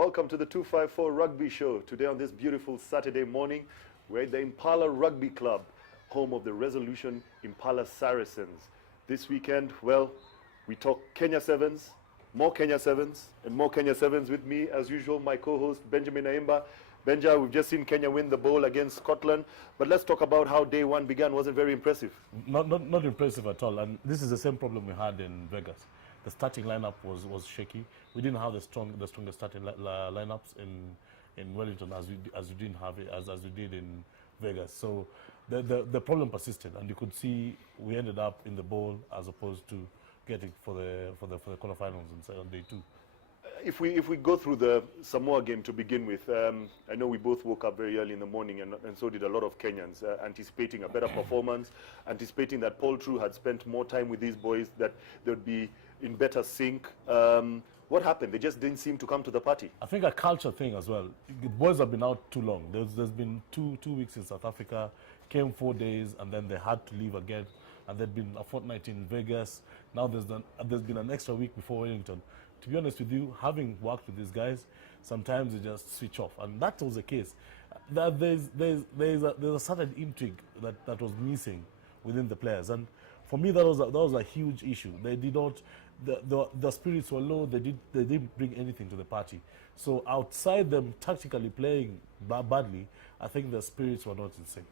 Welcome to the 254 Rugby Show. Today on this beautiful Saturday morning, we're at the Impala Rugby Club, home of the Resolution Impala Saracens. This weekend, well, we talk Kenya Sevens, more Kenya Sevens, and more Kenya Sevens. With me, as usual, my co-host Benjamin Ayimba. Benja, we've just seen Kenya win the bowl against Scotland, but let's talk about how day one began. Was it very impressive? Not impressive at all, and this is the same problem we had in Vegas. The starting lineup was shaky. We didn't have the strongest starting lineups in Wellington as we didn't have it as we did in Vegas. So the problem persisted, and you could see we ended up in the bowl as opposed to getting for the quarterfinals on day two. If we go through the Samoa game to begin with, I know we both woke up very early in the morning, and so did a lot of Kenyans, anticipating a better performance, anticipating that Paul True had spent more time with these boys, that they would be in better sync. What happened? They just didn't seem to come to the party. I think a culture thing as well. The boys have been out too long. There's been two weeks in South Africa, came 4 days, and then they had to leave again. And there'd been a fortnight in Vegas. Now there's been an extra week before Wellington. To be honest with you, having worked with these guys, sometimes you just switch off, and that was the case. There's a certain intrigue that was missing within the players, and for me that was a huge issue. They did not, the spirits were low. They didn't bring anything to the party. So outside them tactically playing badly, I think the spirits were not in sync.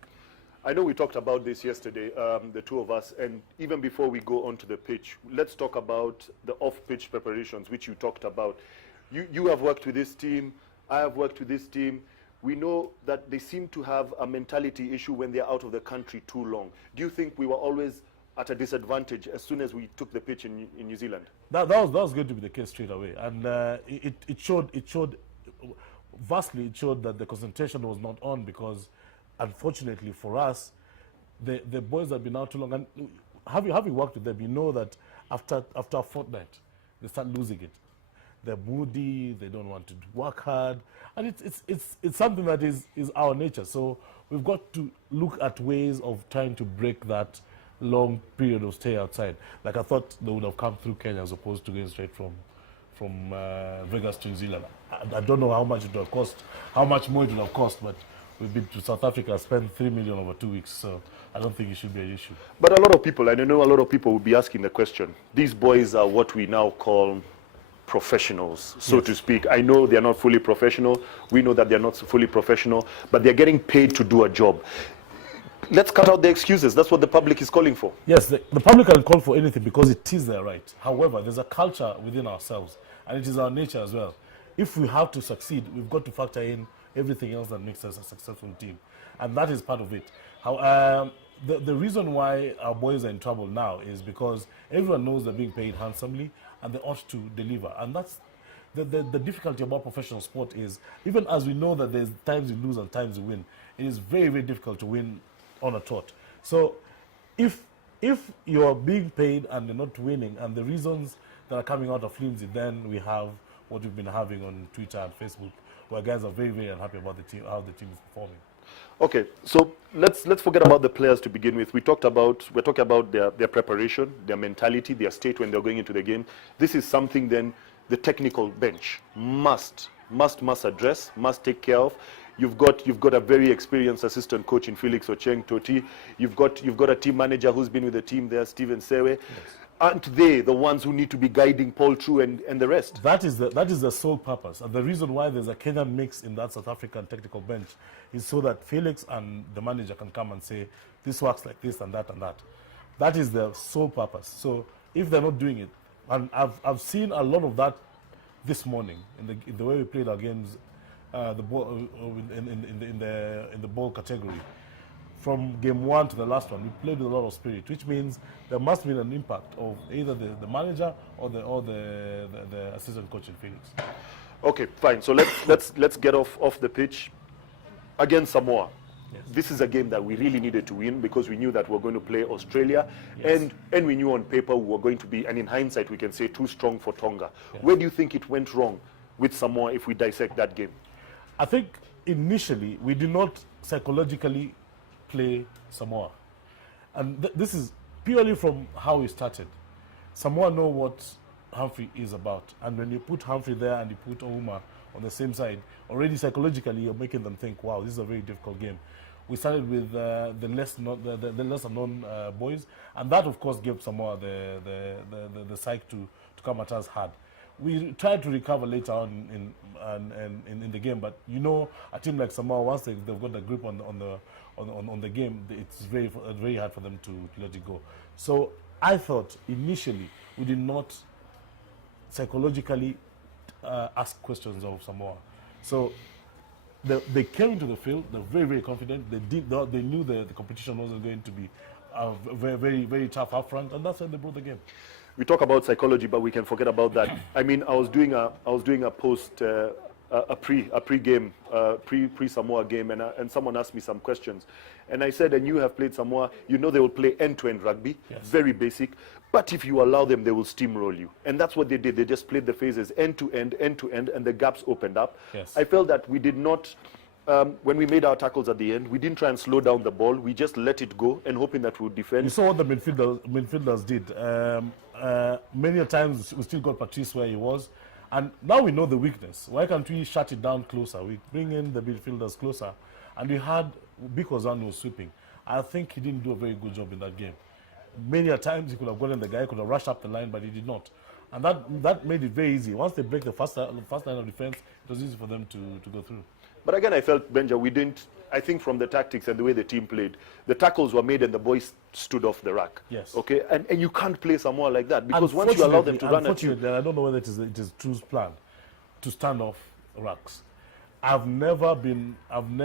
I know we talked about this yesterday, the two of us, and even before we go onto the pitch, let's talk about the off-pitch preparations, which you talked about. You have worked with this team, I have worked with this team. We know that they seem to have a mentality issue when they're out of the country too long. Do you think we were always at a disadvantage as soon as we took the pitch in New Zealand? That was going to be the case straight away, and it showed vastly. It showed that the concentration was not on, because unfortunately for us, the boys have been out too long, and having worked with them, you know that after a fortnight, they start losing it. They're moody, they don't want to work hard, and it's something that is our nature. So we've got to look at ways of trying to break that long period of stay outside. Like, I thought they would have come through Kenya as opposed to going straight from Vegas to New Zealand. I don't know how much it would have cost, how much more it would have cost, but we've been to South Africa, spent $3 million over 2 weeks, so I don't think it should be an issue. But a lot of people, and I know a lot of people will be asking the question, these boys are what we now call professionals, so to speak. I know they're not fully professional. We know that they're not fully professional, but they're getting paid to do a job. Let's cut out the excuses. That's what the public is calling for. Yes, the public can call for anything because it is their right. However, there's a culture within ourselves, and it is our nature as well. If we have to succeed, we've got to factor in everything else that makes us a successful team, and that is part of it. The reason why our boys are in trouble now is because everyone knows they're being paid handsomely and they ought to deliver, and that's the difficulty about professional sport. Is even as we know that there's times you lose and times you win, it is very, very difficult to win on a trot. So if you're being paid and you're not winning, and the reasons that are coming out are flimsy, then we have what we've been having on Twitter and Facebook, where guys are very, very unhappy about the team, how the team is performing. Okay, so let's forget about the players to begin with. We're talking about their preparation, their mentality, their state when they're going into the game. This is something then the technical bench must address, must take care of. You've got a very experienced assistant coach in Felix Ocheng Toti. You've got a team manager who's been with the team there, Stephen Sewe. Yes. Aren't they the ones who need to be guiding Paul True and the rest? That is the sole purpose. And the reason why there's a Kenyan mix in that South African technical bench is so that Felix and the manager can come and say, this works like this and that and that. That is the sole purpose. So if they're not doing it, and I've seen a lot of that this morning in the way we played our games, the ball in the ball category. From game one to the last one, we played with a lot of spirit, which means there must be an impact of either the manager or the assistant coach in Phoenix. Okay, fine. So let's get off the pitch against Samoa. Yes. This is a game that we really needed to win because we knew that we were going to play Australia, yes, and we knew on paper we were going to be, and in hindsight we can say, too strong for Tonga. Yes. Where do you think it went wrong with Samoa if we dissect that game? I think initially we did not psychologically play Samoa, and this is purely from how we started. Samoa know what Humphrey is about, and when you put Humphrey there and you put Ouma on the same side, already psychologically you're making them think, wow, this is a very difficult game. We started with the lesser known boys, and that of course gave Samoa the psyche to come at us hard. We tried to recover later on in the game, but you know, a team like Samoa, once they've got the grip on the game, it's very hard for them to let it go. So I thought initially we did not psychologically ask questions of Samoa. So they came into the field, they're very confident. They knew the competition wasn't going to be very tough up front, and that's when they brought the game. We talk about psychology, but we can forget about that. I mean, I was doing a post a pre-game Samoa game, and someone asked me some questions, and I said, and you have played Samoa, you know they will play end-to-end rugby, yes. Very basic, but if you allow them, they will steamroll you, and that's what they did. They just played the phases end-to-end, and the gaps opened up. Yes. I felt that we did not. When we made our tackles at the end, we didn't try and slow down the ball. We just let it go and hoping that we would defend. You saw what the midfielders did. Many times we still got Patrice where he was. And now we know the weakness. Why can't we shut it down closer? We bring in the midfielders closer. And we had Bikozan was sweeping. I think he didn't do a very good job in that game. Many times he could have gotten the guy, could have rushed up the line, but he did not. And that made it very easy. Once they break the first line of defense, it was easy for them to go through. But again, I felt, Benja, we didn't, I think from the tactics and the way the team played, the tackles were made and the boys stood off the rack. Yes. Okay? And you can't play Samoa like that, because once you allow them to run at you... Unfortunately, I don't know whether it is True's plan to stand off racks. I've never been an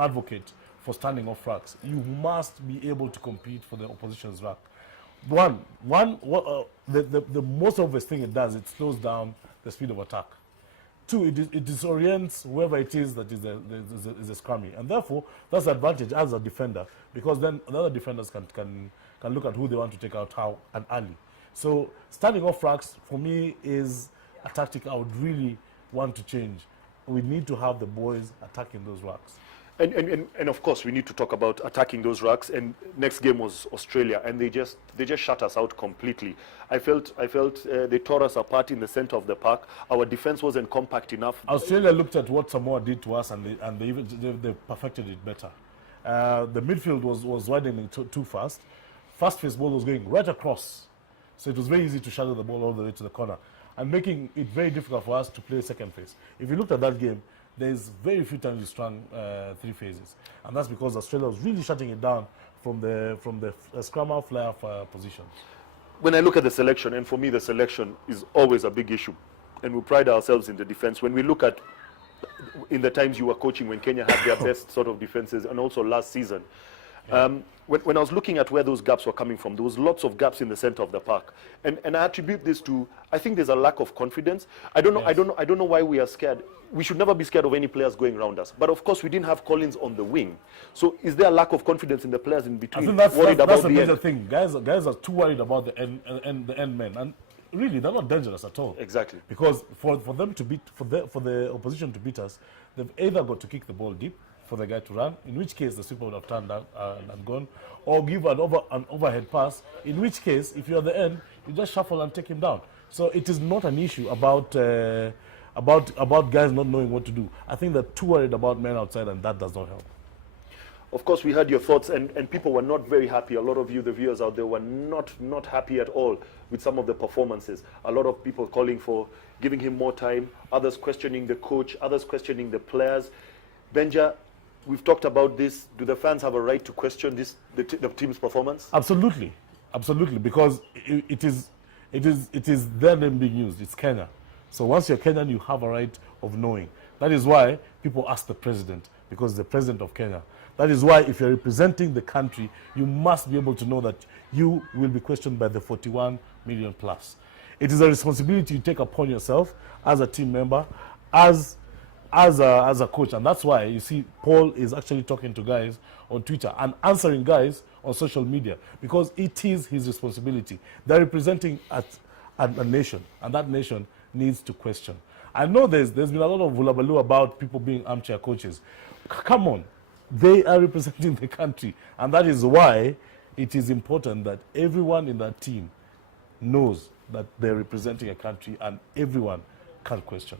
advocate for standing off racks. You must be able to compete for the opposition's rack. The most obvious thing it does, it slows down the speed of attack. Two, it disorients whoever it is that is a scrummy, and therefore that's the advantage as a defender, because then the other defenders can look at who they want to take out how and early. So standing off racks for me is a tactic I would really want to change. We need to have the boys attacking those racks. And of course we need to talk about attacking those racks. And next game was Australia, and they just shut us out completely. I felt they tore us apart in the center of the park. Our defense wasn't compact enough. Australia looked at what Samoa did to us, and they perfected it better. The midfield was widening too fast. Fast phase ball was going right across, so it was very easy to shadow the ball all the way to the corner, and making it very difficult for us to play second phase. If you looked at that game, there's very few times we strung three phases, and that's because Australia was really shutting it down from the scrummer flyer position. When I look at the selection, and for me the selection is always a big issue, and we pride ourselves in the defense. When we look at in the times you were coaching, when Kenya had their best sort of defenses, and also last season, when I was looking at where those gaps were coming from, there was lots of gaps in the center of the park, and I attribute this to, I think there's a lack of confidence. I don't know why we are scared. We should never be scared of any players going around us. But of course, we didn't have Collins on the wing. So is there a lack of confidence in the players in between? I think that's the major thing. Guys are too worried about the end men, and really they're not dangerous at all. Exactly. Because for them to beat for the opposition to beat us, they've either got to kick the ball deep for the guy to run, in which case the sweeper would have turned out and gone, or give an overhead pass, in which case, if you're at the end, you just shuffle and take him down. So it is not an issue about guys not knowing what to do. I think they're too worried about men outside, and that does not help. Of course, we heard your thoughts, and people were not very happy. A lot of you, the viewers out there, were not happy at all with some of the performances. A lot of people calling for giving him more time, others questioning the coach, others questioning the players. Benja, we've talked about this. Do the fans have a right to question the team's performance? Absolutely, because it is their name being used. It's Kenya. So once you're Kenyan, you have a right of knowing. That is why people ask the president, because the president of Kenya. That is why if you're representing the country, you must be able to know that you will be questioned by the 41 million plus. It is a responsibility you take upon yourself as a team member, as a coach, and that's why you see Paul is actually talking to guys on Twitter and answering guys on social media, because it is his responsibility. They're representing a nation, and that nation needs to question. I know there's been a lot of hullabaloo about people being armchair coaches. Come on, they are representing the country, and that is why it is important that everyone in that team knows that they're representing a country, and everyone can't question.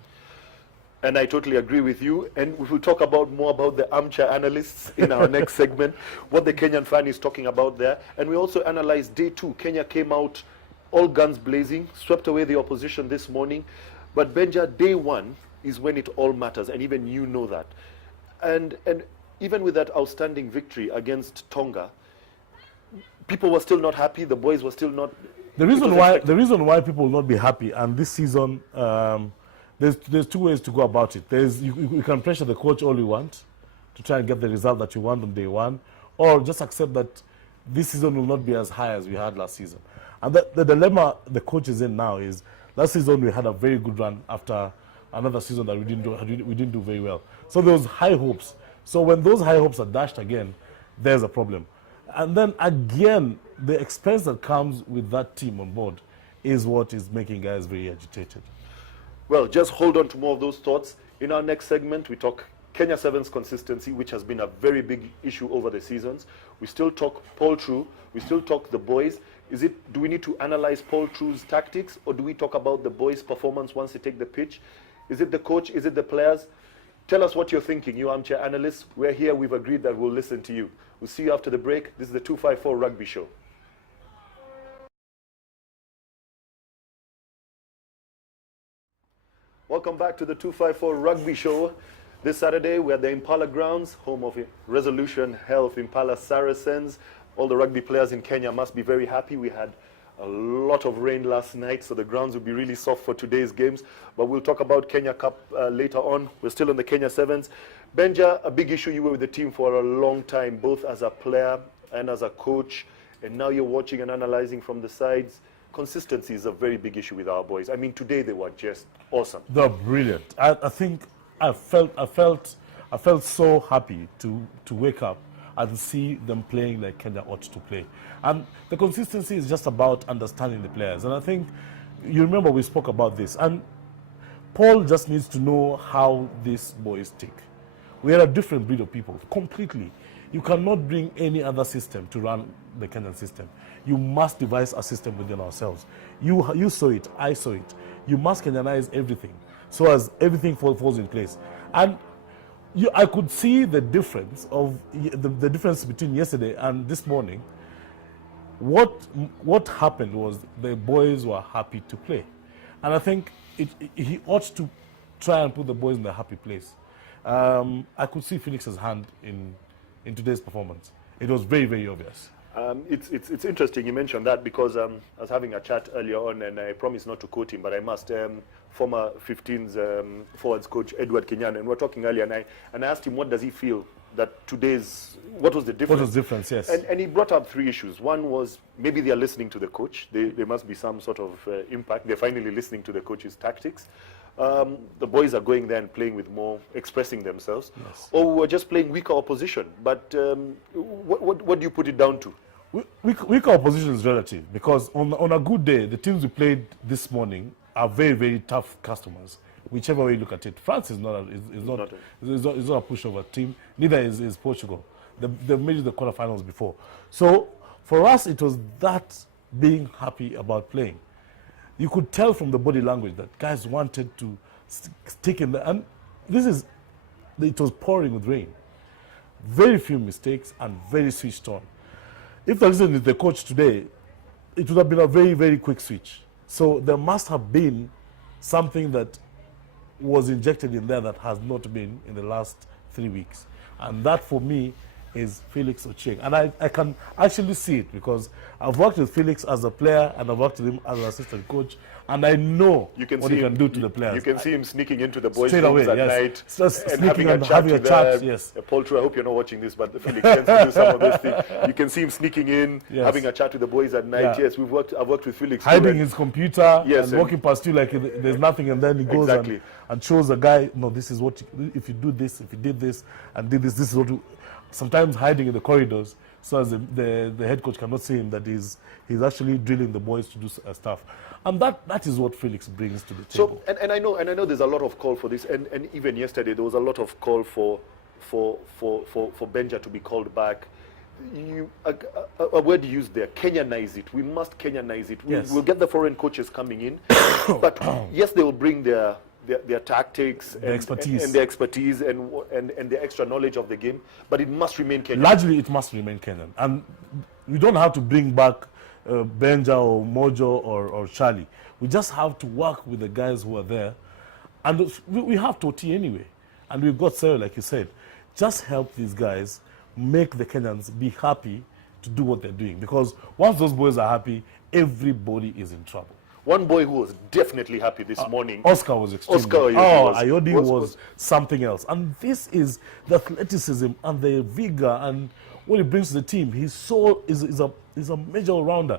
And I totally agree with you. And we will talk more about the armchair analysts in our next segment, what the Kenyan fan is talking about there. And we also analyze day 2. Kenya came out all guns blazing, swept away the opposition this morning. But Benja, day 1 is when it all matters, and even you know that. And even with that outstanding victory against Tonga, people were still not happy. The boys were still not. The reason why people will not be happy, and this season, there's 2 ways to go about it. You can pressure the coach all you want to try and get the result that you want on day 1, or just accept that this season will not be as high as we had last season. And the dilemma the coach is in now is last season we had a very good run after another season that we didn't do very well. So there was high hopes. So when those high hopes are dashed again, there's a problem. And then again, the expense that comes with that team on board is what is making guys very agitated. Well, just hold on to more of those thoughts. In our next segment, we talk Kenya Sevens consistency, which has been a very big issue over the seasons. We still talk Paul True. We still talk the boys. Do we need to analyze Paul True's tactics, or do we talk about the boys' performance once they take the pitch? Is it the coach? Is it the players? Tell us what you're thinking, you armchair analysts. We're here. We've agreed that we'll listen to you. We'll see you after the break. This is the 254 Rugby Show. Welcome back to the 254 Rugby Show. This Saturday, we're at the Impala grounds, home of Resolution Health Impala Saracens. All the rugby players in Kenya must be very happy. We had a lot of rain last night, so the grounds will be really soft for today's games. But we'll talk about Kenya Cup later on. We're still in the Kenya Sevens. Benja, a big issue. You were with the team for a long time, both as a player and as a coach. And now you're watching and analyzing from the sides. Consistency is a very big issue with our boys. I mean, today they were just awesome. They're brilliant. I think I felt so happy to wake up and see them playing like Kenya ought to play. And the consistency is just about understanding the players. And I think, you remember we spoke about this. And Paul just needs to know how these boys tick. We are a different breed of people, completely. You cannot bring any other system to run the Kenyan system. You must devise a system within ourselves. You saw it, I saw it. You must Kenyanize everything so as everything falls in place. And I could see the difference of the difference between yesterday and this morning. What happened was the boys were happy to play, and I think he ought to try and put the boys in a happy place. I could see Felix's hand in today's performance. It was very, very obvious. It's interesting you mentioned that, because I was having a chat earlier on, and I promised not to quote him, but I must. Former 15s forwards coach Edward Kenyan, and we were talking earlier, and I asked him what does he feel that what was the difference? What was the difference, yes. And he brought up 3 issues. One was maybe they are listening to the coach. There must be some sort of impact. They're finally listening to the coach's tactics. The boys are going there and playing with more, expressing themselves. Yes. Or we're just playing weaker opposition. But what do you put it down to? Weaker opposition is relative, because on a good day, the teams we played this morning are very, very tough customers, whichever way you look at it. France is not a pushover team, neither is Portugal. They've made the quarterfinals before. So for us, it was that being happy about playing. You could tell from the body language that guys wanted to stick in there. And it was pouring with rain. Very few mistakes and very switched on. If they listened to the coach today, it would have been a very, very quick switch. So there must have been something that was injected in there that has not been in the last 3 weeks. And that, for me, is Felix Ochieng. And I can actually see it, because I've worked with Felix as a player and I've worked with him as an assistant coach, and I know what he can do to the players. You can see him sneaking into the boys' straight rooms away, at yes. night and having a chat. Yes. Paul True, I hope you're not watching this, but Felix tends to do some of those things. You can see him sneaking in, having a chat with the boys at night. Yeah. Yes, I've worked with Felix. Hiding his computer, and walking past you like there's nothing, and then he goes and shows the guy, no, this is what if you do this, if you did this and did this, this is what you... Sometimes hiding in the corridors, so as the head coach cannot see him, that he's actually drilling the boys to do stuff. And that is what Felix brings to the table. So, and I know there's a lot of call for this, and even yesterday there was a lot of call for Benja to be called back. A word used there, Kenyanize it. We must Kenyanize it. We'll get the foreign coaches coming in, but yes, they will bring their their tactics and expertise. their expertise and the extra knowledge of the game, but it must remain Kenyan. Largely, it must remain Kenyan. And we don't have to bring back Benja or Mojo or Charlie. We just have to work with the guys who are there. And we have Toti anyway. And we've got Sarah, like you said. Just help these guys make the Kenyans be happy to do what they're doing. Because once those boys are happy, everybody is in trouble. One boy who was definitely happy this morning. Oscar was extremely. Ayodi was something else. And this is the athleticism and the vigor and what he brings to the team. He's a major all-rounder.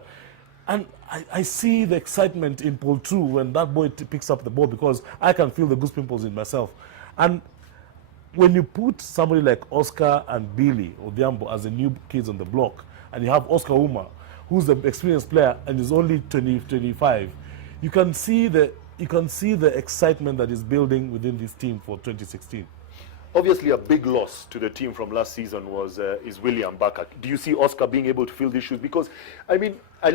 And I see the excitement in Paul too when that boy picks up the ball, because I can feel the goose pimples in myself. And when you put somebody like Oscar and Billy or Diambo as the new kids on the block, and you have Oscar Uma, who's the experienced player and is only 25, you can see the excitement that is building within this team for 2016. Obviously, a big loss to the team from last season is William Baka. Do you see Oscar being able to fill these shoes? Because, I mean, I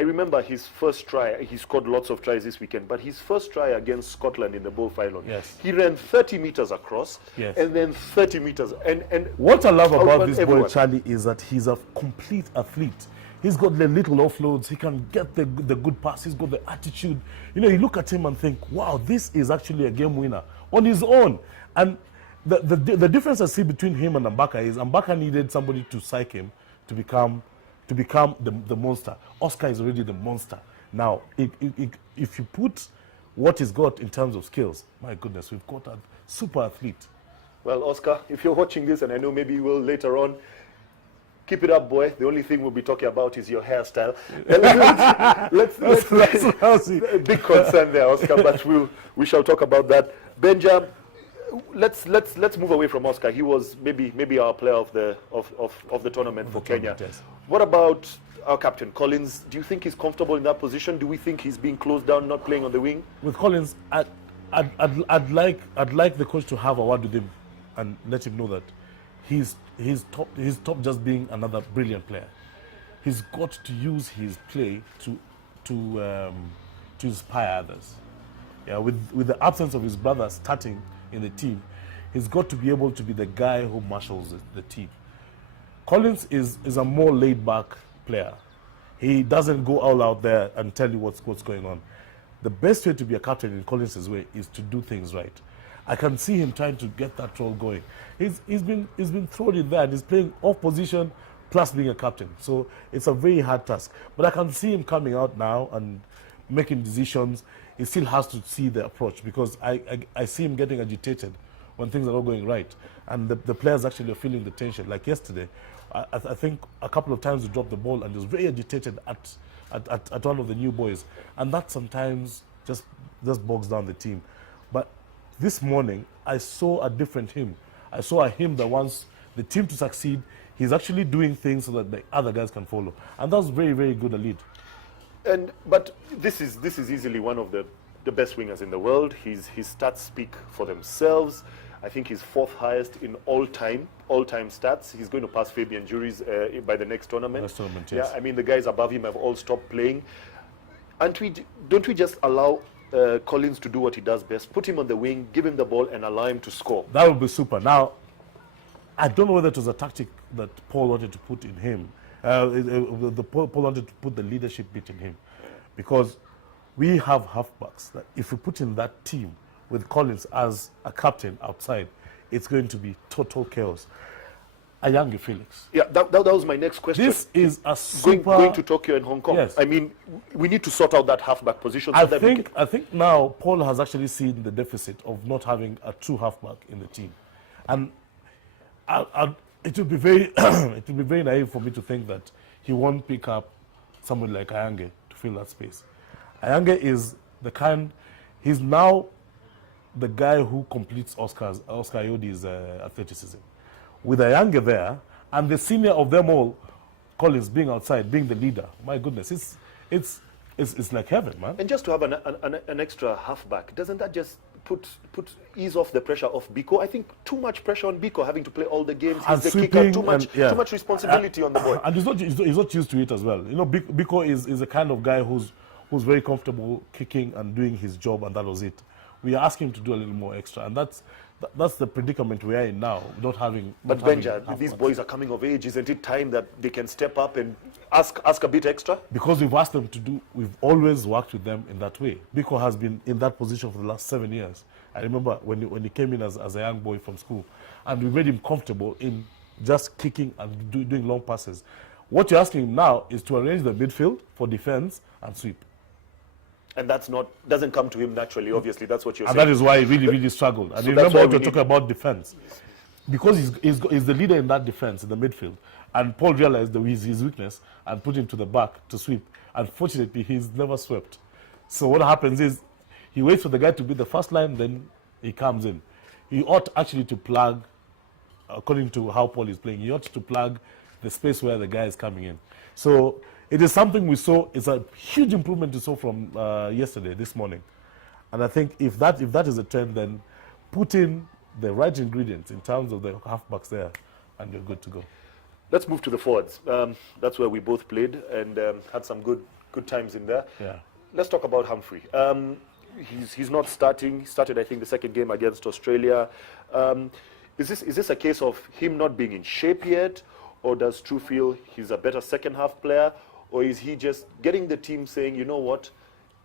remember his first try. He scored lots of tries this weekend, but his first try against Scotland in the Bowl final, yes, he ran 30 meters across, yes, and then 30 meters. And what I love about this boy, Charlie, is that he's a complete athlete. He's got the little offloads. He can get the good pass. He's got the attitude. You know, you look at him and think, wow, this is actually a game winner on his own. And the difference I see between him and Mbaka is Mbaka needed somebody to psych him to become the monster. Oscar is already the monster. Now, if you put what he's got in terms of skills, my goodness, we've got a super athlete. Well, Oscar, if you're watching this, and I know maybe you will later on, keep it up, boy. The only thing we'll be talking about is your hairstyle. Let's big concern there, Oscar, but we shall talk about that. Benja, let's move away from Oscar. He was maybe our player of the tournament for Kenya. Yes. What about our captain Collins? Do you think he's comfortable in that position? Do we think he's being closed down, not playing on the wing? With Collins, I'd like the coach to have a word with him and let him know that he's top just being another brilliant player. He's got to use his play to inspire others. Yeah, with the absence of his brother starting in the team, he's got to be able to be the guy who marshals the team. Collins is a more laid-back player. He doesn't go all out there and tell you what's going on. The best way to be a captain in Collins' way is to do things right. I can see him trying to get that role going. He's been thrown in there and he's playing off position plus being a captain. So it's a very hard task. But I can see him coming out now and making decisions. He still has to see the approach, because I see him getting agitated when things are not going right. And the players actually are feeling the tension. Like yesterday, I think a couple of times he dropped the ball and he was very agitated at one of the new boys. And that sometimes just bogs down the team. But this morning, I saw a different him. I saw a him that wants the team to succeed. He's actually doing things so that the other guys can follow. And that's very, very good a lead. But this is easily one of the best wingers in the world. His stats speak for themselves. I think he's fourth highest in all-time stats. He's going to pass Fabian Juries by the next tournament. Yes. Yeah, I mean, the guys above him have all stopped playing. And don't we just allow Collins to do what he does best? Put him on the wing, give him the ball, and allow him to score. That would be super. Now, I don't know whether it was a tactic that Paul wanted to put in him. Paul wanted to put the leadership bit in him, because we have halfbacks that if we put in that team with Collins as a captain outside, it's going to be total chaos. Ayange Felix. Yeah, that was my next question. This is a super... Going to Tokyo and Hong Kong. Yes. I mean, we need to sort out that halfback position. I think now Paul has actually seen the deficit of not having a true halfback in the team. And it would be very naive for me to think that he won't pick up somebody like Ayange to fill that space. Ayange is he's now the guy who completes Oscar Ayodi's athleticism. With Ayange there, and the senior of them all, Collins, being outside, being the leader, my goodness, it's like heaven, man. And just to have an extra halfback, doesn't that just ease off the pressure of Biko? I think too much pressure on Biko, having to play all the games. He's the kicker, too much responsibility on the boy. And he's not used to it as well. You know, Biko is a kind of guy who's very comfortable kicking and doing his job, and that was it. we are asking him to do a little more extra, and that's the predicament we are in now, not having. But not having Benja, these boys are coming of age. Isn't it time that they can step up and ask a bit extra? Because we've asked them to do, we've always worked with them in that way. Biko has been in that position for the last 7 years. I remember when he came in as a young boy from school, and we made him comfortable in just kicking and doing long passes. What you're asking him now is to arrange the midfield for defense and sweep. And doesn't come to him naturally, obviously. That's what you're And saying. that is why he really struggled. And So remember what we're talking about defense. Because he's the leader in that defense, in the midfield. And Paul realized his weakness and put him to the back to sweep. Unfortunately, he's never swept. So what happens is he waits for the guy to be the first line, then he comes in. He ought actually to plug, according to how Paul is playing, he ought to plug the space where the guy is coming in. So it is something we saw. It's a huge improvement we saw from this morning. And I think if that is a trend, then put in the right ingredients in terms of the halfbacks there, and you're good to go. Let's move to the forwards. That's where we both played and had some good times in there. Yeah. Let's talk about Humphrey. He's not starting. He started, I think, the second game against Australia. Is this a case of him not being in shape yet, or does True feel he's a better second half player, or is he just getting the team saying, you know what,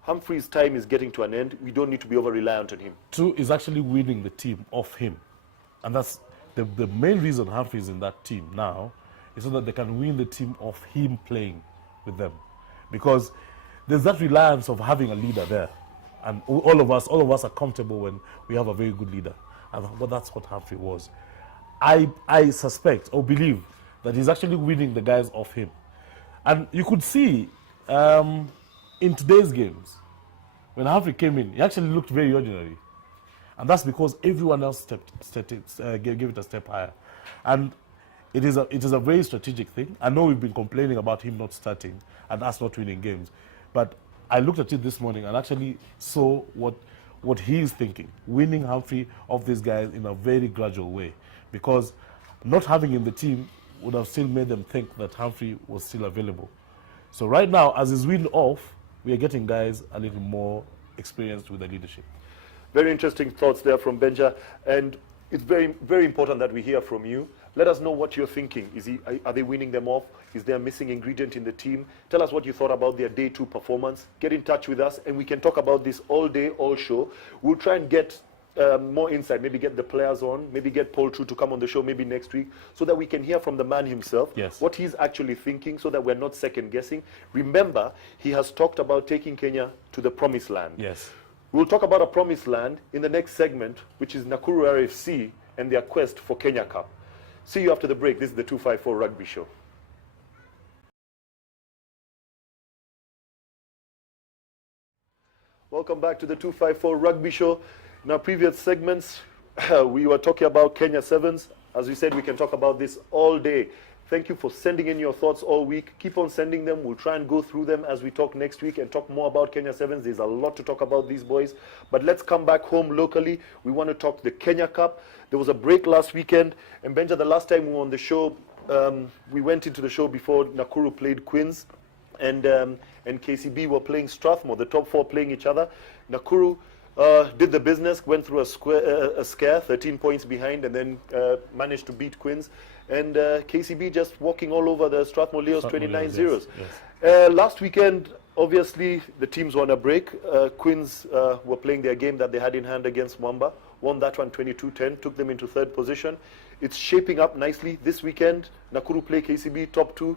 Humphrey's time is getting to an end. We don't need to be over reliant on him. True is actually winning the team off him, and that's the main reason Humphrey's in that team now, is so that they can win the team off him playing with them, because there's that reliance of having a leader there, and all of us are comfortable when we have a very good leader, and that's what Humphrey was. I suspect or believe that he's actually winning the guys off him, and you could see in today's games when Humphrey came in, he actually looked very ordinary, and that's because everyone else gave it a step higher, and it is a very strategic thing. I know we've been complaining about him not starting and us not winning games, but I looked at it this morning and actually saw what he is thinking, winning Humphrey off these guys in a very gradual way, because not having him in the team would have still made them think that Humphrey was still available. So right now, as he's weaned off, we are getting guys a little more experienced with the leadership. Very interesting thoughts there from Benja, and it's very, very important that we hear from you. Let us know what you're thinking. Are they winning them off? Is there a missing ingredient in the team? Tell us what you thought about their day 2 performance. Get in touch with us, and we can talk about this all day, all show. We'll try and get more insight, maybe get the players on, maybe get Paul True to come on the show maybe next week, so that we can hear from the man himself, yes, what he's actually thinking, so that we're not second guessing. Remember, he has talked about taking Kenya to the promised land. Yes. We'll talk about a promised land in the next segment, which is Nakuru RFC and their quest for Kenya Cup. See you after the break. This is the 254 Rugby Show. Welcome back to the 254 Rugby Show. In our previous segments, we were talking about Kenya Sevens. As we said, we can talk about this all day. Thank you for sending in your thoughts all week. Keep on sending them. We'll try and go through them as we talk next week and talk more about Kenya Sevens. There's a lot to talk about these boys. But let's come back home locally. We want to talk the Kenya Cup. There was a break last weekend. And Benja, the last time we were on the show, we went into the show before Nakuru played Queens. And KCB were playing Strathmore, the top 4 playing each other. Nakuru did the business, went through a scare, 13 points behind, and then managed to beat Queens. And KCB just walking all over the Strathmore Leos 29-0. Yes. Last weekend, obviously, the teams were on a break. Queens were playing their game that they had in hand against Mwamba. Won that one 22-10, took them into 3rd position. It's shaping up nicely. This weekend, Nakuru play KCB, top 2.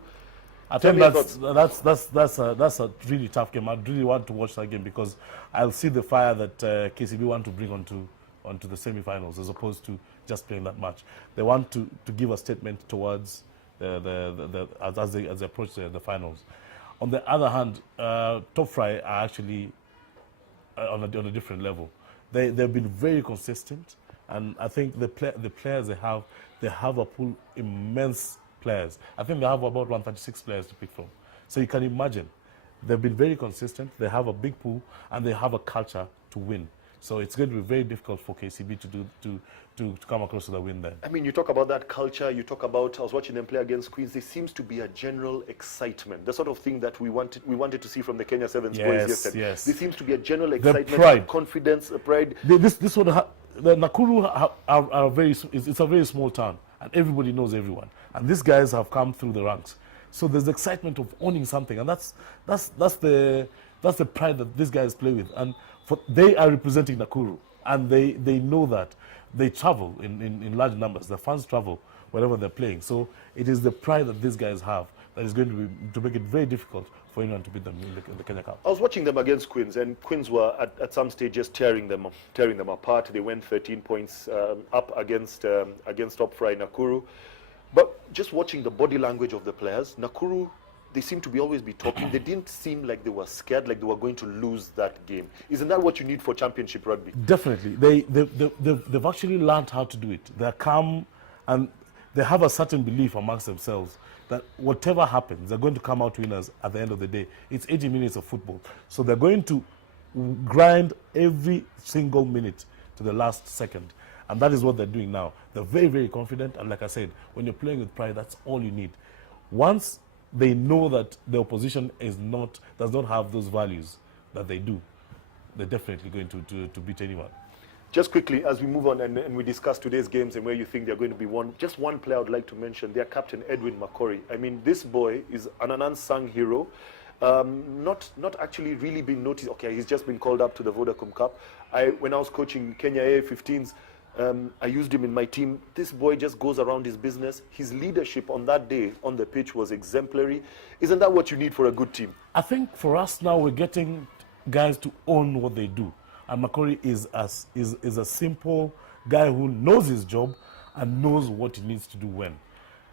I think that's a really tough game. I really want to watch that game because I'll see the fire that KCB want to bring onto the semi-finals as opposed to just playing that match. They want to give a statement towards as they approach the finals. On the other hand, Top Fry are actually on a different level. They've been very consistent, and I think the players they have a pool immense players. I think they have about 136 players to pick from. So you can imagine, they've been very consistent, they have a big pool, and they have a culture to win. So it's going to be very difficult for KCB to come across with a win then. I mean, you talk about that culture, you talk about, I was watching them play against Queens, there seems to be a general excitement, the sort of thing that we wanted to see from the Kenya Sevens boys yesterday. Yes. There seems to be a general excitement, pride. confidence, pride. This one, the Nakuru are it's a very small town, and everybody knows everyone. And these guys have come through the ranks. So there's the excitement of owning something, and that's the pride that these guys play with. And they are representing Nakuru, and they know that. They travel in large numbers. The fans travel wherever they're playing. So it is the pride that these guys have that is going to make it very difficult for anyone to beat them in the Kenya Cup. I was watching them against Queens, and Queens were at some stage just tearing them apart. They went 13 points up against top fry Nakuru. But just watching the body language of the players, Nakuru, they seem to always be talking. They didn't seem like they were scared, like they were going to lose that game. Isn't that what you need for championship rugby? Definitely. They've actually learned how to do it. They're calm, and they have a certain belief amongst themselves that whatever happens, they're going to come out winners at the end of the day. It's 80 minutes of football. So they're going to grind every single minute to the last second. And that is what they're doing now. They're very, very confident. And like I said, when you're playing with pride, that's all you need. Once they know that the opposition does not have those values that they do, they're definitely going to beat anyone. Just quickly, as we move on and we discuss today's games and where you think they're going to be won, just one player I would like to mention, their captain, Edwin Makori. I mean, this boy is an unsung hero. Not actually really been noticed. Okay, he's just been called up to the Vodacom Cup. When I was coaching Kenya A15s, I used him in my team. This boy just goes around his business. His leadership on that day on the pitch was exemplary. Isn't that what you need for a good team? I think for us now, we're getting guys to own what they do. And Makori is a simple guy who knows his job and knows what he needs to do when.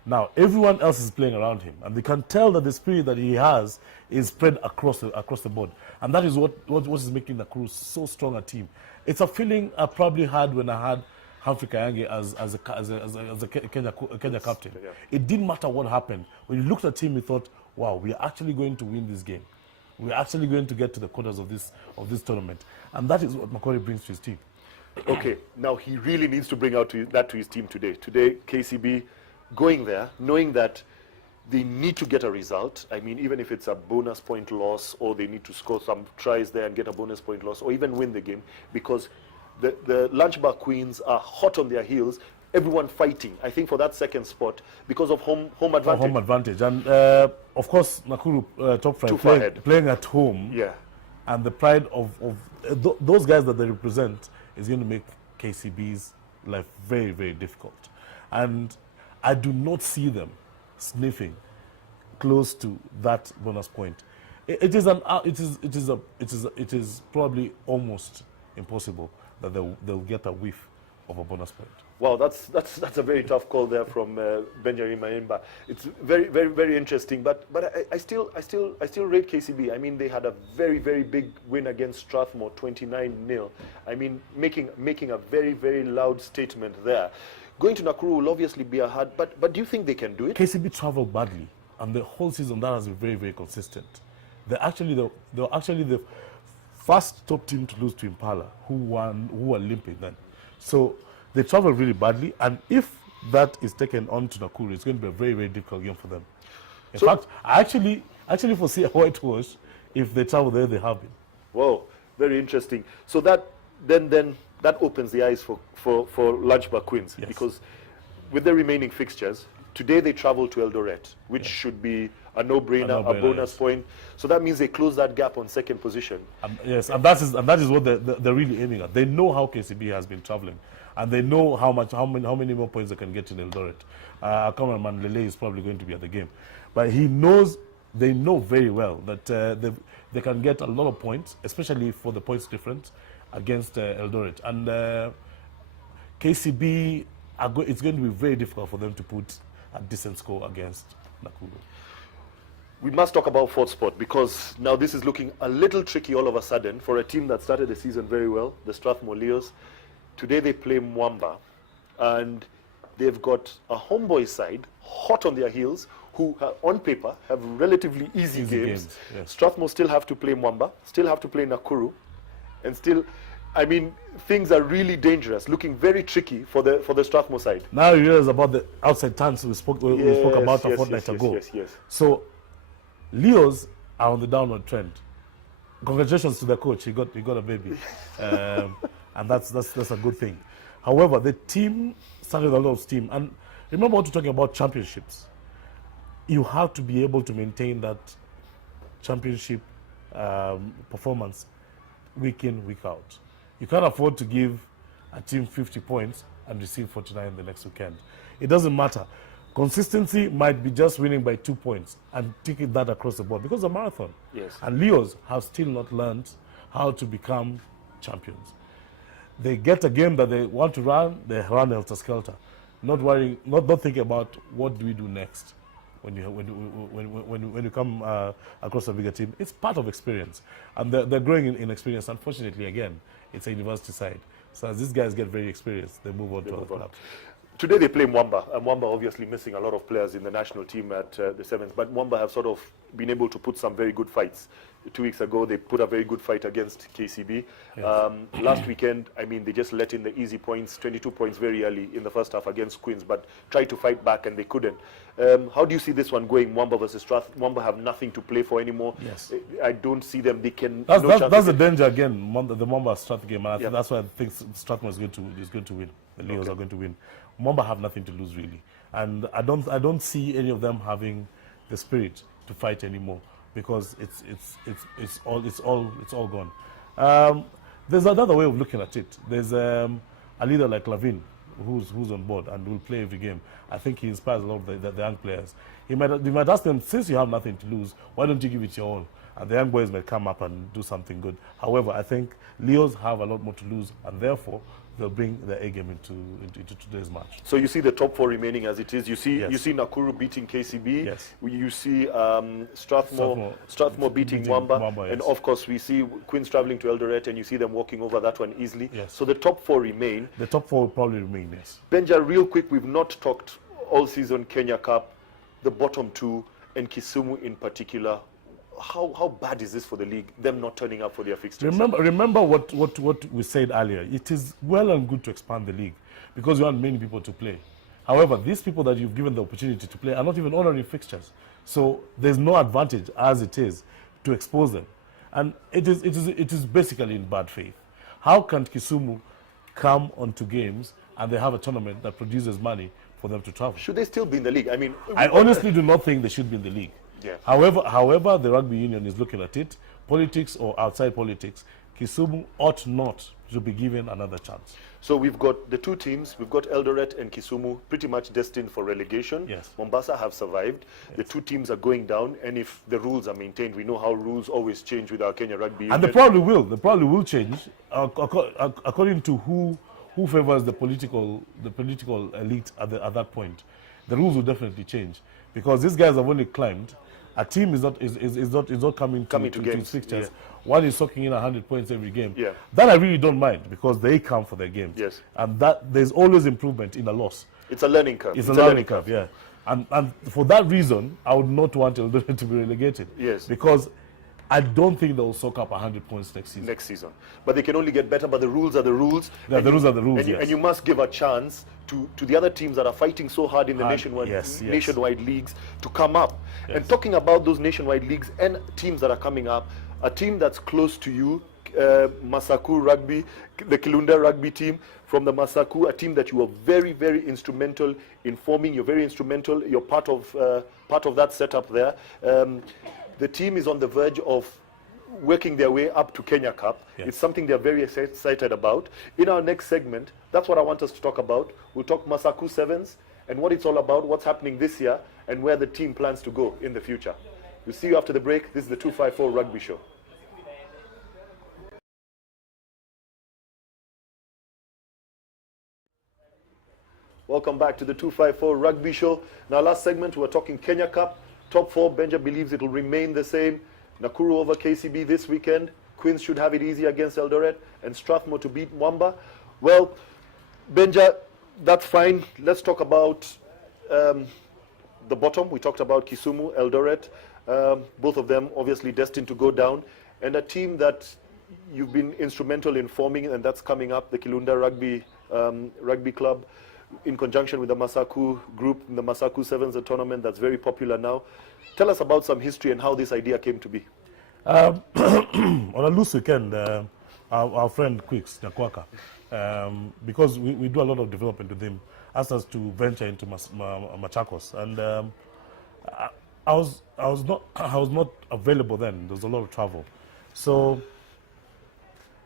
Now, everyone else is playing around him, and they can tell that the spirit that he has is spread across the board. And that is what is making Nakuru so strong a team. It's a feeling I probably had when I had Humphrey Kayange as a Kenya captain. Yeah. It didn't matter what happened. When you looked at him, you thought, wow, we are actually going to win this game. We're actually going to get to the quarters of this tournament. And that is what Makori brings to his team. Okay, now he really needs to bring that to his team today. Today, KCB going there, knowing that they need to get a result. I mean, even if it's a bonus point loss, or they need to score some tries there and get a bonus point loss, or even win the game, because the lunch bar Queens are hot on their heels. Everyone fighting, I think, for that second spot because of home advantage. Home advantage. And, of course, Nakuru top five playing at home. Yeah. And the pride of those guys that they represent is going to make KCB's life very, very difficult. And I do not see them sniffing close to that bonus point. It is probably almost impossible that they'll get a whiff of a bonus point. Wow, that's a very tough call there from Benjamin Ayimba. It's very, very, very interesting. But I still rate KCB. I mean, they had a very, very big win against Strathmore, 29-0. I mean, making a very, very loud statement there. Going to Nakuru will obviously be a hard, but do you think they can do it? KCB traveled badly, and the whole season that has been very, very consistent. They're actually the first top team to lose to Impala, who were limping then. So they traveled really badly, and if that is taken on to Nakuru, it's going to be a very, very difficult game for them. In fact, I actually foresee a whitewash if they travel there. They have been. Wow, very interesting. So that then that opens the eyes for Lunchbar Queens, yes. Because with the remaining fixtures, today they travel to Eldoret, which should be a no-brainer, a bonus point. So that means they close that gap on second position. Yes, and that is what they're really aiming at. They know how KCB has been traveling, and they know how many more points they can get in Eldoret. Our cameraman Lele is probably going to be at the game, but they know very well that they can get a lot of points, especially for the points difference against Eldoret. And KCB, it's going to be very difficult for them to put a decent score against Nakuru. We must talk about fourth spot, because now this is looking a little tricky all of a sudden for a team that started the season very well, the Strathmore Leos. Today they play Mwamba, and they've got a homeboy side hot on their heels, who on paper have relatively easy games. Yes. Strathmore still have to play Mwamba, still have to play Nakuru, and still I mean, things are really dangerous, looking very tricky for the Strathmore side. Now you realize about the outside chance we spoke about a fortnight ago. Yes. So Leos are on the downward trend. Congratulations to the coach. He got a baby, and that's a good thing. However, the team started a lot of steam, and remember what we're talking about championships. You have to be able to maintain that championship performance week in, week out. You can't afford to give a team 50 points and receive 49 the next weekend. It doesn't matter. Consistency might be just winning by 2 points and taking that across the board because it's a marathon. Yes. And Leos have still not learned how to become champions. They get a game that they want to run, they run helter-skelter, not worrying, not thinking about what do we do next. When you come across a bigger team, it's part of experience, and they're growing in experience. Unfortunately, again, it's a university side. So as these guys get very experienced, they move on to other clubs. Today they play Mwamba, and Mwamba obviously missing a lot of players in the national team at the sevens, but Mwamba have sort of been able to put some very good fights. 2 weeks ago, they put a very good fight against KCB. Yes. Last weekend, I mean, they just let in the easy points, 22 points very early in the first half against Queens, but tried to fight back and they couldn't. How do you see this one going, Mwamba versus Strath? Mwamba have nothing to play for anymore. Yes. I don't see them, they can... That's the danger again, the Mwamba Strath game, and I think that's why I think Strathmore is going to win. The Leos are going to win. Mwamba have nothing to lose really, and I don't see any of them having the spirit to fight anymore because it's all gone. There's another way of looking at it. There's a leader like Lavin who's on board and will play every game. I think he inspires a lot of the young players. You might ask them, since you have nothing to lose, why don't you give it your all? And the young boys might come up and do something good. However, I think Leos have a lot more to lose, and therefore they'll bring the A game into today's match. So you see the top four remaining as it is. You see Nakuru beating KCB. Yes. You see Strathmore beating Mwamba. Yes. And of course we see Queens traveling to Eldoret, and you see them walking over that one easily. Yes. So the top four remain. The top four will probably remain, yes. Benja, real quick, we've not talked all season Kenya Cup, the bottom two, and Kisumu in particular. How bad is this for the league, them not turning up for their fixtures? Remember what we said earlier. It is well and good to expand the league because you want many people to play. However, these people that you've given the opportunity to play are not even honoring fixtures. So there's no advantage as it is to expose them. And it is basically in bad faith. How can Kisumu come onto games and they have a tournament that produces money for them to travel? Should they still be in the league? I mean, I honestly do not think they should be in the league. Yeah. However, the rugby union is looking at it, politics or outside politics, Kisumu ought not to be given another chance. So we've got the two teams, we've got Eldoret and Kisumu pretty much destined for relegation. Yes. Mombasa have survived. Yes. The two teams are going down, and if the rules are maintained, we know how rules always change with our Kenya Rugby Union. And they probably will change according to who favors the political elite at that point. The rules will definitely change because these guys have only climbed. A team is not coming to its fixtures. Yeah. One is sucking in 100 points every game. Yeah. That I really don't mind because they come for their games. Yes. And that there's always improvement in a loss. It's a learning curve. It's a learning curve, yeah. And for that reason, I would not want Eldoret to be relegated. Yes. Because I don't think they'll soak up 100 points next season. But they can only get better, but the rules are the rules. Yeah, the rules are the rules, and you must give a chance to the other teams that are fighting so hard in the nationwide leagues to come up. Yes. And talking about those nationwide leagues and teams that are coming up, a team that's close to you, Masaku Rugby, the Kilunda Rugby team from the Masaku, a team that you were very, very instrumental in forming. You're very instrumental. You're part of that setup there. The team is on the verge of working their way up to Kenya Cup. Yes. It's something they're very excited about. In our next segment, that's what I want us to talk about. We'll talk Masaku Sevens and what it's all about, what's happening this year, and where the team plans to go in the future. We'll see you after the break. This is the 254 Rugby Show. Welcome back to the 254 Rugby Show. Now, last segment, we were talking Kenya Cup. Top four, Benja believes it will remain the same. Nakuru over KCB this weekend. Queens should have it easy against Eldoret. And Strathmore to beat Mwamba. Well, Benja, that's fine. Let's talk about the bottom. We talked about Kisumu, Eldoret. Both of them obviously destined to go down. And a team that you've been instrumental in forming, and that's coming up, the Kilunda Rugby Club, in conjunction with the Masaku group, the Masaku Sevens, a tournament that's very popular now. Tell us about some history and how this idea came to be. On a loose weekend, our friend Quicks Nyakwaka, because we do a lot of development with him, asked us to venture into Machakos, and I was not available then. There was a lot of travel, so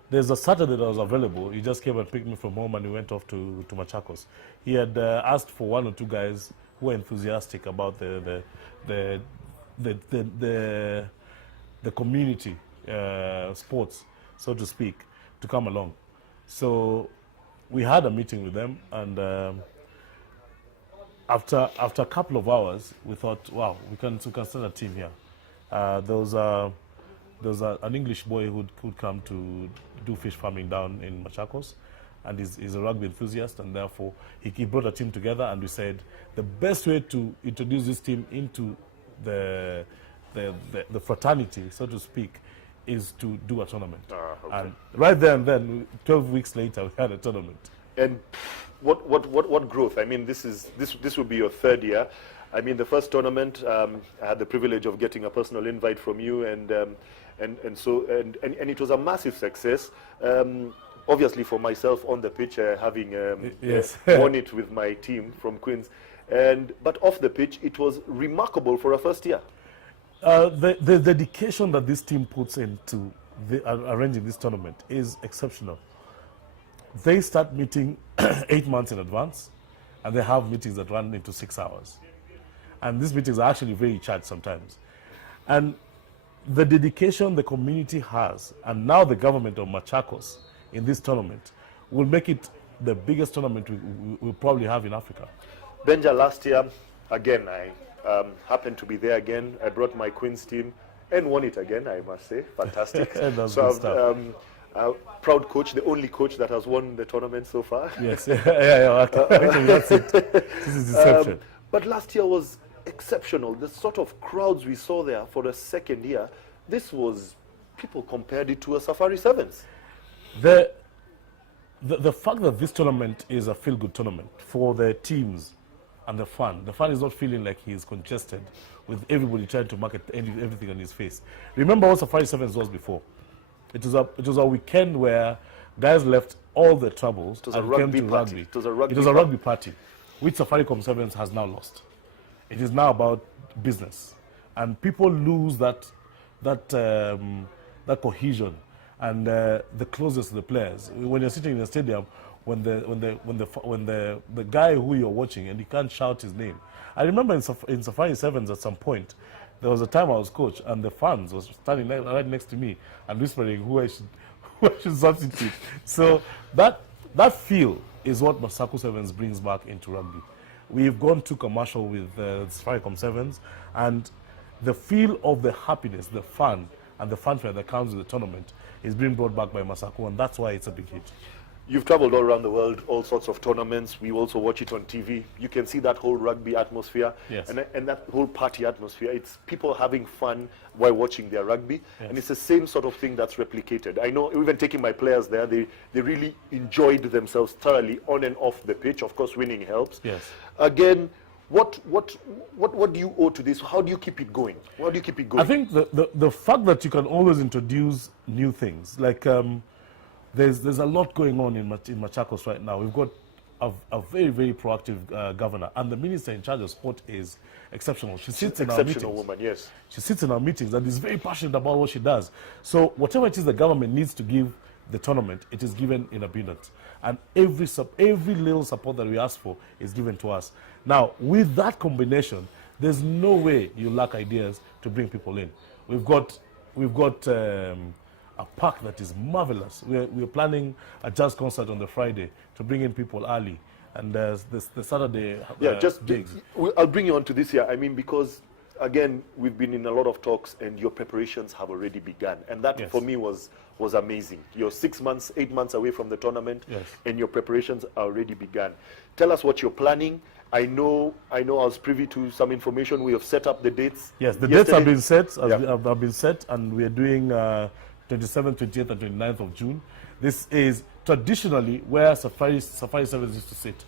there's a Saturday that I was available. He just came and picked me from home, and we went off to Machakos. He had asked for one or two guys who were enthusiastic about the community sports, so to speak, to come along. So we had a meeting with them, and after a couple of hours, we thought, wow, we can start a team here. There was an English boy who'd come to do fish farming down in Machakos, and he's a rugby enthusiast, and therefore he brought a team together, and we said the best way to introduce this team into the fraternity, so to speak, is to do a tournament. Okay. And right there and then, 12 weeks later, we had a tournament. And what growth? I mean, this will be your third year. I mean, the first tournament, I had the privilege of getting a personal invite from you, and it was a massive success. Obviously, for myself on the pitch, having yes. won it with my team from Queens, but off the pitch, it was remarkable for a first year. The dedication that this team puts into arranging this tournament is exceptional. They start meeting 8 months in advance, and they have meetings that run into 6 hours. And these meetings are actually very charged sometimes. And the dedication the community has, and now the government of Machakos in this tournament, will make it the biggest tournament we'll probably have in Africa. Benja, last year, again, I happened to be there again. I brought my Queens team and won it again, I must say. Fantastic. So proud coach, the only coach that has won the tournament so far. Yes, actually, that's it. This is deception. But last year was exceptional. The sort of crowds we saw there for the second year, this was, people compared it to a Safari Sevens. The fact that this tournament is a feel-good tournament for the teams and the fan is not feeling like he is congested with everybody trying to market everything on his face. Remember what Safari Sevens was before. It was a weekend where guys left all their troubles and came to rugby. It was a rugby party, which Safaricom Sevens has now lost. It is now about business, and people lose that cohesion and the closeness to the players. When you're sitting in the stadium, when the guy who you're watching and you can't shout his name. I remember in Safari Sevens at some point, there was a time I was coach, and the fans was standing right next to me and whispering who I should substitute. So that feel is what Masaku Sevens brings back into rugby. We've gone to commercial with Safaricom Sevens, and the feel of the happiness, the fun, and the fanfare that comes with the tournament is being brought back by Masaku, and that's why it's a big hit. You've traveled all around the world, all sorts of tournaments. We also watch it on TV. You can see that whole rugby atmosphere, yes, and that whole party atmosphere. It's people having fun while watching their rugby, yes, and it's the same sort of thing that's replicated. I know, even taking my players there, they really enjoyed themselves thoroughly on and off the pitch. Of course, winning helps. Yes. Again, what do you owe to this? How do you keep it going? How do you keep it going? I think the fact that you can always introduce new things, like there's a lot going on in Machakos right now. We've got a very, very proactive governor, and the minister in charge of sport is exceptional. She sits in our meetings. Exceptional woman, yes. She sits in our meetings and is very passionate about what she does. So whatever it is the government needs to give the tournament, it is given in abundance. And every little support that we ask for is given to us. Now, with that combination, there's no way you lack ideas to bring people in. We've got a park that is marvelous. We're planning a jazz concert on the Friday to bring in people early, and the Saturday gigs. I'll bring you on to this year. I mean, because again, we've been in a lot of talks, and your preparations have already begun, and that, yes, for me was amazing. You're 6 months, 8 months away from the tournament, yes, and your preparations are already begun. Tell us what you're planning. I know I was privy to some information. We have set up the dates. Yes, the dates have been set, have been set, and we are doing 27th, 28th, and 29th of June. This is traditionally where Safari Sevens used to sit.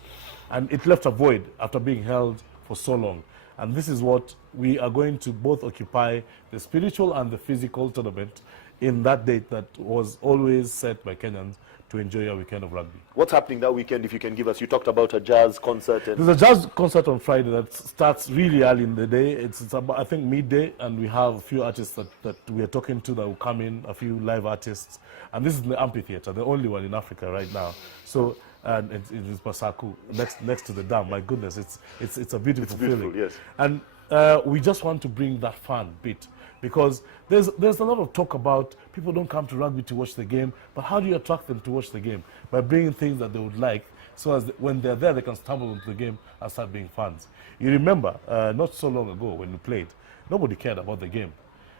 And it left a void after being held for so long. And this is what we are going to both occupy the spiritual and the physical tournament in that date that was always set by Kenyans to enjoy a weekend of rugby. What's happening that weekend, if you can give us? You talked about a jazz concert. And there's a jazz concert on Friday that starts really early in the day. It's about, I think, midday, and we have a few artists that we are talking to that will come in, a few live artists. And this is in the amphitheater, the only one in Africa right now. So, and it is Masaku, next to the dam. My goodness, it's a beautiful feeling. Yes. And we just want to bring that fun bit, because there's a lot of talk about people don't come to rugby to watch the game, but how do you attract them to watch the game? By bringing things that they would like, so as when they're there, they can stumble into the game and start being fans. You remember, not so long ago when we played, nobody cared about the game.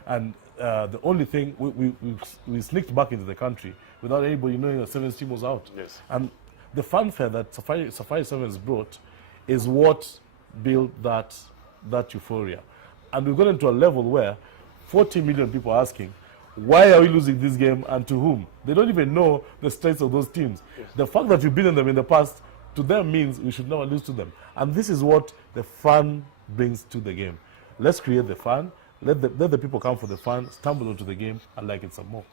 And the only thing, we sneaked back into the country without anybody knowing the Sevens team was out. Yes. And the fanfare that Safari Sevens brought is what built that euphoria. And we've gotten to a level where 40 million people are asking, why are we losing this game and to whom? They don't even know the strengths of those teams. Yes. The fact that we've beaten them in the past, to them, means we should never lose to them. And this is what the fun brings to the game. Let's create the fun. Let the people come for the fun, stumble onto the game, and like it some more.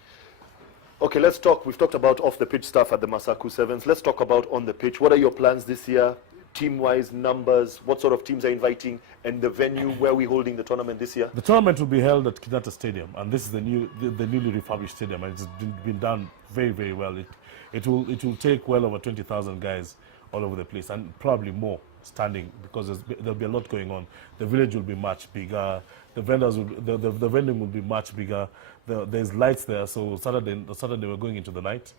Okay, let's talk. We've talked about off-the-pitch stuff at the Masaku Sevens. Let's talk about on the pitch. What are your plans this year? Team-wise, numbers, what sort of teams are inviting, and the venue where we're holding the tournament this year? The tournament will be held at Kenyatta Stadium, and this is the newly refurbished stadium, and it's been done very, very well. It will take well over 20,000 guys all over the place, and probably more standing, because there'll be a lot going on. The village will be much bigger. The vendors the vending will be much bigger. There's lights there, so Saturday we're going into the night.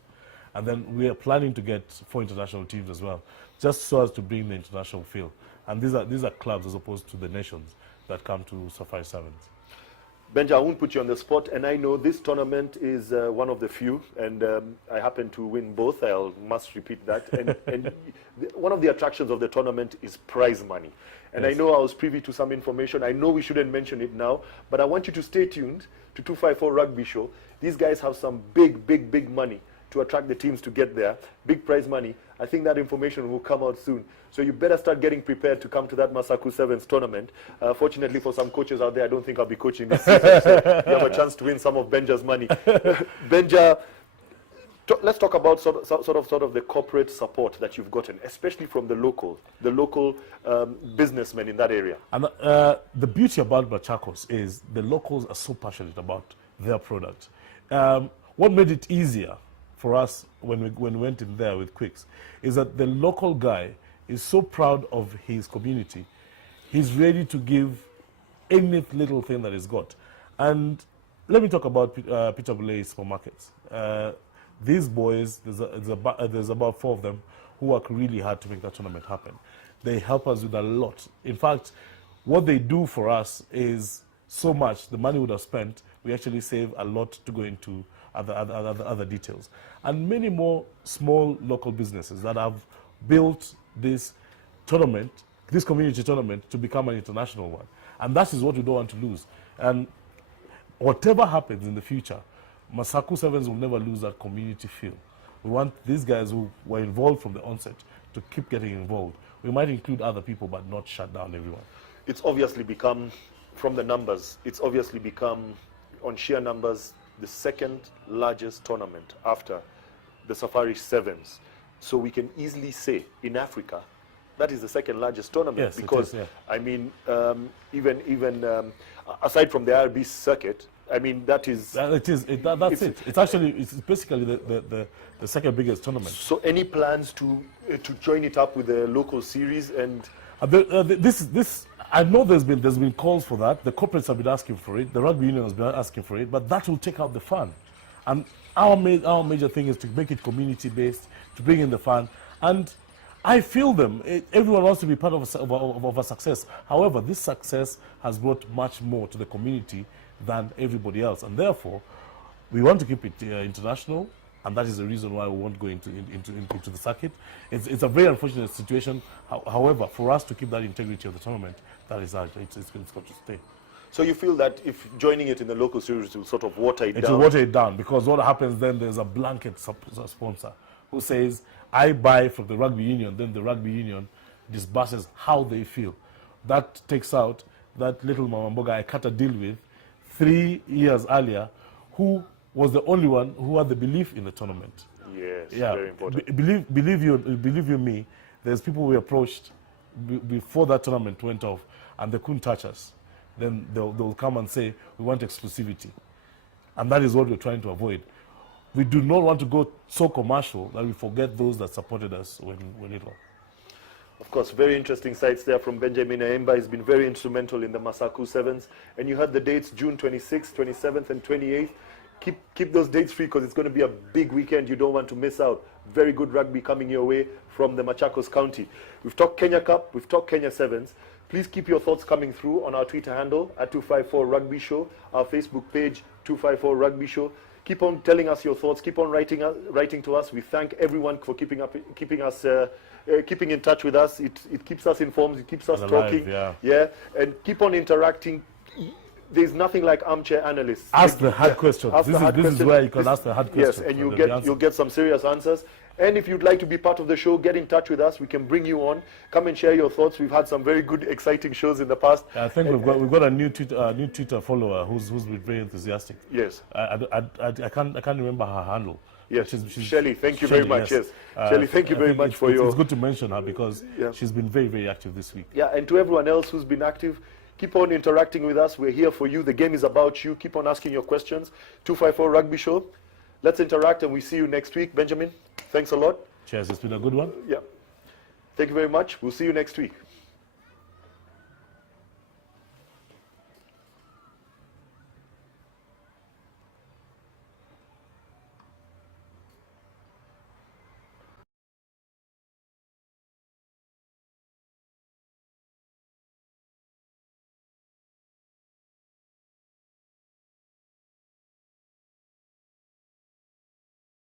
And then we are planning to get 4 international teams as well, just so as to bring the international feel. And these are clubs as opposed to the nations that come to Safari Sevens. Benja, I won't put you on the spot, and I know this tournament is one of the few, and I happen to win both. I must repeat that. And one of the attractions of the tournament is prize money. And yes. I know I was privy to some information. I know we shouldn't mention it now, but I want you to stay tuned to 254 Rugby Show. These guys have some big money to attract the teams to get there. Big prize money. I think that information will come out soon. So you better start getting prepared to come to that Masaku Sevens tournament. Fortunately for some coaches out there, I don't think I'll be coaching this season, so you have a chance to win some of Benja's money. Benja, let's talk about sort of the corporate support that you've gotten, especially from the local businessmen in that area. And the beauty about Machakos is the locals are so passionate about their product. What made it easier for us when we went in there with Quicks is that the local guy is so proud of his community. He's ready to give any little thing that he's got. And let me talk about Peter Bullei's supermarkets. These boys, there's about 4 of them who work really hard to make that tournament happen. They help us with a lot. In fact, what they do for us is so much. The money we would have spent, we actually save a lot to go into other details. And many more small local businesses that have built this tournament, this community tournament, to become an international one. And that is what we don't want to lose. And whatever happens in the future, Masaku Sevens will never lose that community feel. We want these guys who were involved from the onset to keep getting involved. We might include other people, but not shut down everyone. It's obviously become, from the numbers, it's obviously become, on sheer numbers, the second largest tournament after the Safari Sevens. So we can easily say, in Africa, that is the second largest tournament. Yes, because, it is, yeah. I mean, even aside from the RB circuit, I mean, that is... That's it. It's basically the second biggest tournament. So any plans to join it up with the local series? And I know there's been calls for that. The corporates have been asking for it. The rugby union has been asking for it. But that will take out the fun. And our major thing is to make it community-based, to bring in the fun. And I feel them. Everyone wants to be part of a success. However, this success has brought much more to the community than everybody else. And therefore, we want to keep it international. And that is the reason why we won't go into the circuit. It's a very unfortunate situation. However, for us to keep that integrity of the tournament, that is it's got to stay. So you feel that if joining it in the local series will sort of water it It down? will water it down, because what happens then, there's a blanket sponsor who says, I buy from the rugby union, then the rugby union disburses how they feel. That takes out that little Mamamboga I cut a deal with 3 years earlier, who was the only one who had the belief in the tournament. Yes, Yeah, very important. believe you me, there's people we approached before that tournament went off, and they couldn't touch us. Then they'll come and say, we want exclusivity. And that is what we're trying to avoid. We do not want to go so commercial that we forget those that supported us when little. Of course, very interesting sights there from Benjamin Ayimba. He's been very instrumental in the Masaku Sevens. And you had the dates June 26th, 27th, and 28th. Keep those dates free, because it's going to be a big weekend you don't want to miss out. Very good rugby coming your way from the Machakos County. We've talked Kenya Cup, we've talked Kenya Sevens. Please keep your thoughts coming through on our Twitter handle at 254 Rugby Show, our Facebook page 254 Rugby Show. Keep on telling us your thoughts. Keep on writing to us. We thank everyone for keeping in touch with us. It keeps us informed. It keeps us talking. Yeah, and keep on interacting. There's nothing like armchair analysts. Ask the hard questions. This is where you can ask the hard questions. Yes, and you'll get some serious answers. And if you'd like to be part of the show, get in touch with us. We can bring you on. Come and share your thoughts. We've had some very good, exciting shows in the past. I think we've got a new Twitter follower who's been very enthusiastic. Yes. I can't remember her handle. Yes, Shelley, thank you very much. Yes, Shelley, thank you very much for your... It's good to mention her, because she's been very, very active this week. Yeah, and to everyone else who's been active, keep on interacting with us. We're here for you. The game is about you. Keep on asking your questions. 254 Rugby Show. Let's interact, and we see you next week. Benjamin, thanks a lot. Cheers. It's been a good one. Yeah. Thank you very much. We'll see you next week.